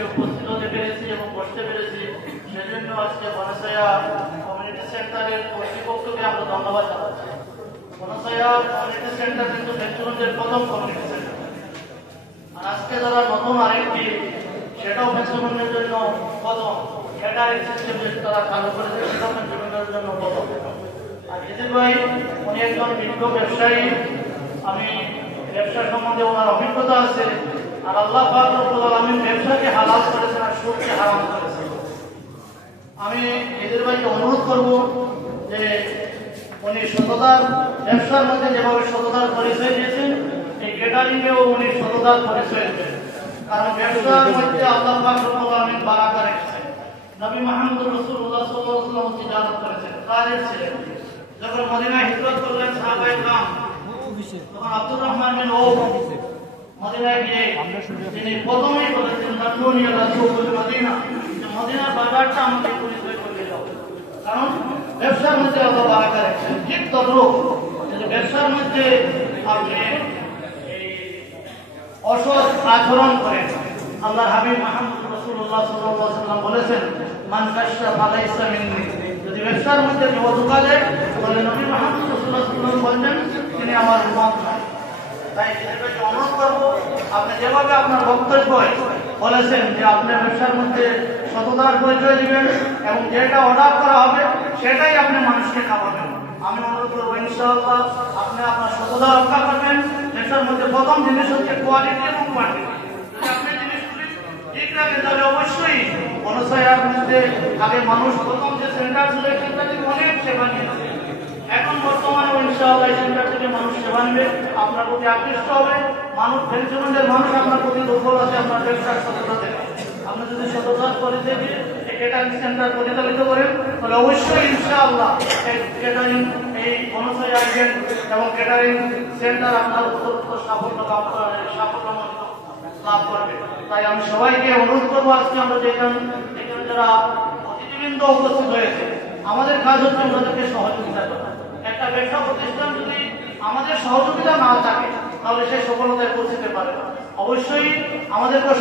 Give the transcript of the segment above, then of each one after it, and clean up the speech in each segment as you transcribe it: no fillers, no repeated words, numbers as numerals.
এসে উপস্থিত হতে পেরেছি এবং বসতে পেরেছি, সেজন্য আজকে বনসাইয়া কমিউনিটি সেন্টারের কর্তৃপক্ষকে আমরা ধন্যবাদ জানাচ্ছি। বনসাইয়া কমিউনিটি সেন্টার কিন্তু ফেঞ্চুগঞ্জের প্রথম কমিউনিটি সেন্টার, আর আজকে যারা নতুন আরেকটি, সেটাও ফেঞ্চুগঞ্জের জন্য প্রথম, ক্যাটারিং সিস্টেম তারা চালু করেছে, সেটাও ফেঞ্চুগঞ্জের জন্য প্রথম। আর ইজির ভাই উনি একজন বিজ্ঞ ব্যবসায়ী, আমি ব্যবসা সম্বন্ধে ওনার অভিজ্ঞতা আছে। আর আল্লাহ পাক রব্বুল আলামিন ব্যবসাকে হালাল করেছেন আর সুদকে হারাম করেছেন। আমি ইজির ভাইকে অনুরোধ করব যে উনি সততার, ব্যবসার মধ্যে যেভাবে সততার পরিচয় দিয়েছেন, এই ক্যাটারিংয়েও উনি সততার পরিচয় দেবেন। কারণ ব্যবসার মধ্যে আল্লাহ পাক রব্বুল আলামিন বারাকা রেখেছেন। নবী মুহাম্মদ রাসূলুল্লাহ সাল্লাল্লাহু আলাইহি ওয়াসাল্লাম তিজারত করেছেন, তাজির ছিলেন। যখন মদিনায় হিজরত করলেন সাহাবায়ে کرام, তখন আব্দুর রহমান বিন আউফ মদিনায় গিয়ে তিনি প্রথমেই বলেছেন, দাল্লুনি আলা সুকুল মদিনা, মদিনার বাজারটা আমাকে পরিচয় করে দাও। কারণ ব্যবসার মধ্যে আল্লাহ বারাকা রেখেছেন। ঠিক তদ্রূপ ব্যবসার মধ্যে আপনি এই অসৎ আচরণ করেন, আল্লাহর হাবিব মুহাম্মদ রাসূলুল্লাহ সাল্লাল্লাহু আলাইহি ওয়াসাল্লাম বলেছেন, মান কাশা ফালাইসা মিন্নি, যদি ব্যবসার মধ্যে কেউ ধোঁকা দেয় তাহলে নবী মুহাম্মদ রাসূলুল্লাহ সাল্লাল্লাহু আলাইহি ওয়াসাল্লাম বলেন তিনি আমার উম্মত নয়। তাই এদেরকে অনুরোধ করব, আপনি যেভাবে আপনার বক্তব্য বলেছেন যে আপনি ব্যবসার মধ্যে সততার পরিচয় দিবেন এবং যেটা অর্ডার করা হবে সেটাই আপনি মানুষকে খাওয়াবেন। আমি অনুরোধ করবো ইনশাআল্লাহ আপনি আপনার সততা রক্ষা করবেন। ব্যবসার মধ্যে প্রথম জিনিস হচ্ছে কোয়ালিটি এবং কোয়ান্টিটি। যদি আপনি জিনিসগুলি ঠিক রাখেন তাহলে অবশ্যই বনসাইয়ার মধ্যে আগে মানুষ প্রথম যে সেন্টার ছিল সেটা থেকে অনেক সেবা নিয়েছে। এখন বর্তমানে ইনশাআল্লাহ এই সেন্টার থেকে মানুষ সেবা নেবে, আপনার প্রতি আকৃষ্ট হবে। মানুষ ফেঞ্চুগঞ্জের মানুষ আপনার প্রতি দুর্বল আছে আপনার ব্যবসার সততা থেকে। আপনি যদি সততার পরিচয় দিয়ে ক্যাটারিং সেন্টার পরিচালিত করেন তাহলে অবশ্যই ইনশাআল্লাহ এই ক্যাটারিং, এই বনসাইয়া ইভেন্ট এবং ক্যাটারিং সেন্টার আপনার উত্তর সাফল্য লাভ করবে। তাই আমি সবাইকে অনুরোধ করবো, আজকে আমরা যেখানে যারা অতিথিবৃন্দ উপস্থিত হয়েছে, আমাদের কাজ হচ্ছে ওনাদেরকে সহযোগিতা করা। একটা ব্যবসা প্রতিষ্ঠান যদি আমাদের সহযোগিতা না থাকে তাহলে সে সফলতায় পৌঁছতে পারে না। অবশ্যই আমাদেরকে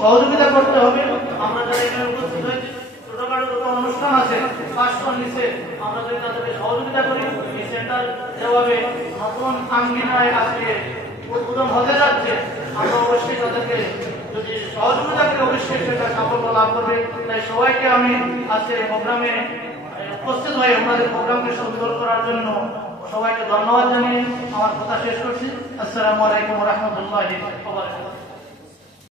সহযোগিতা করতে হবে। আমরা যারা এখানে উপস্থিত হয়েছি, ছোটখাটো যত অনুষ্ঠান আছে 500 নিচে, আমরা যদি তাদেরকে সহযোগিতা করি, এই সেন্টার যেভাবে নতুন আঙ্গিনায় আজকে উদ্বোধন হতে যাচ্ছে, আমরা অবশ্যই তাদেরকে যদি সহযোগিতা করি অবশ্যই সেটা সাফল্য লাভ করবে। তাই সবাইকে আমি আজকে প্রোগ্রামে উপস্থিত হয়ে আমাদের প্রোগ্রামকে সুন্দর করার জন্য সবাইকে ধন্যবাদ জানিয়ে আমার কথা শেষ করছি। আসসালামু আলাইকুম ওয়া রাহমাতুল্লাহি ওয়া বারাকাতুহু।